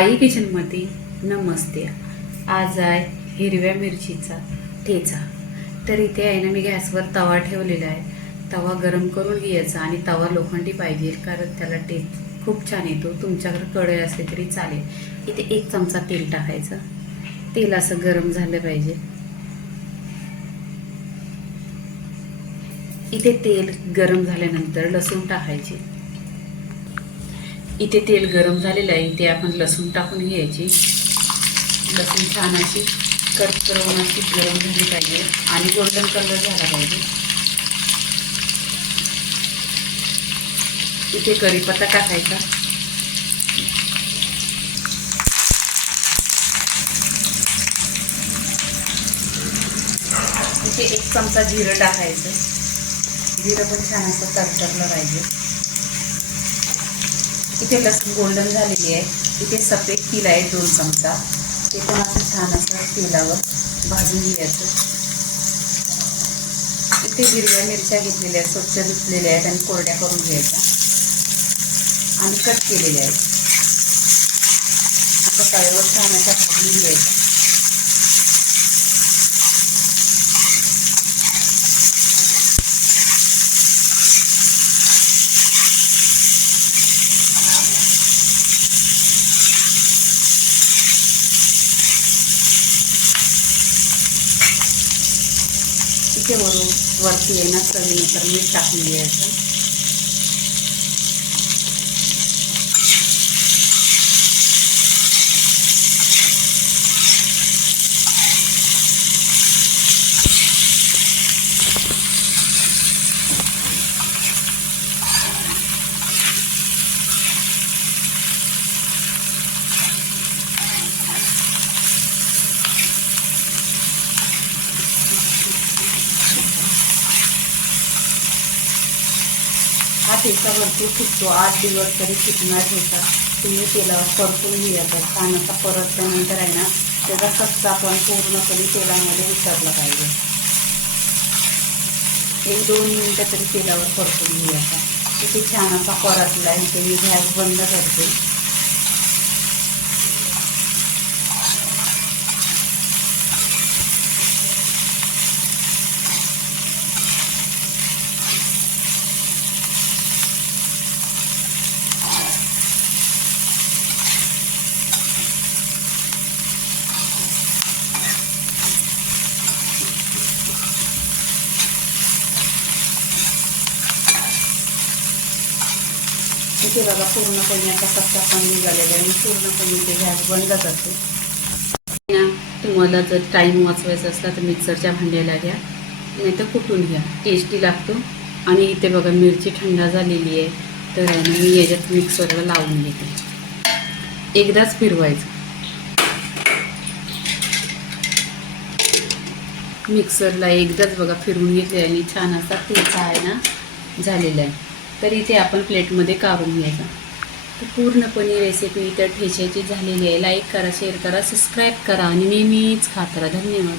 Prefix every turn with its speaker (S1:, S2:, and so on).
S1: आई किचनमध्ये नमस्ते. आज आहे हिरव्या मिरचीचा ठेचा. तर इथे आहे ना मी गॅसवर तवा ठेवलेला आहे. तवा गरम करून घ्यायचा आणि तवा लोखंडी पाहिजे कारण त्याला टेस्ट खूप छान येतो. तुमच्याकडे कढई असले तरी चालेल. इथे एक चमचा तेल टाकायचं. तेल असं गरम झालं पाहिजे. इथे तेल गरम झाल्यानंतर लसूण टाकायचे. इथे तेल गरम झालेलं आहे. इथे आपण लसूण टाकून घ्यायची. लसूण छान अशी करकरवून अशी गरम झाली पाहिजे. आणि गोल्डन कलर झाला पाहिजे. इथे कढीपत्ता टाकायचा. इथे एक चमचा जिरं टाकायचं. जिरं पण छान असं तरतरलं पाहिजे. इथे लसूण गोल्डन झालेली आहे. इथे सफेद तिल आहे दोन चमचा. ते पण असं छान असं तेलावर भाजून घ्यायचं. इथे हिरव्या मिरच्या घेतलेल्या आहेत स्वच्छ धुतलेल्या आहेत आणि कोरड्या करून घ्यायच्या. आणि कट केलेल्या आहेत. आता तव्यावर छान अशा भाजून घ्यायच्या. वरून वरती आहे ना चवीनुसार मीठ टाकून घ्यायचं हा ठेचा भरपूर फुटतो आठ दिवस तरी फुटणार ठेचा. तुम्ही तेलावर परतून घ्यायचा छान असा परतल्यानंतर आहे ना त्याचा कच्चा पण पूर्णपणे तेलामध्ये विसरला पाहिजे. एक दोन मिनटं तरी तेलावर परतून घ्यायचा इथे छान असा परतला इथे मी गॅस बंद करते. इथे बघा पूर्णपणे आता कच्चा पण निघालेला आहे आणि पूर्णपणे इथे गॅस बंद असते ना तुम्हाला जर टाईम वाचवायचा असला तर मिक्सरच्या भांड्याला घ्या नाही तर कुटून घ्या. टेस्टी लागतो. आणि इथे बघा मिरची थंडा झालेली आहे. तर मी याच्यात मिक्सरला लावून घेते. एकदाच फिरवायचं. मिक्सरला एकदाच बघा फिरवून घेतले आणि छान असा तेचा आहे ना झालेला आहे. तर इथे आपण प्लेटमध्ये काढून घ्यायचा. तर पूर्णपणे रेसिपी तर ठेच्याची झालेली आहे. लाईक करा शेअर करा सबस्क्राईब करा आणि नेहमीच खात राहा. धन्यवाद.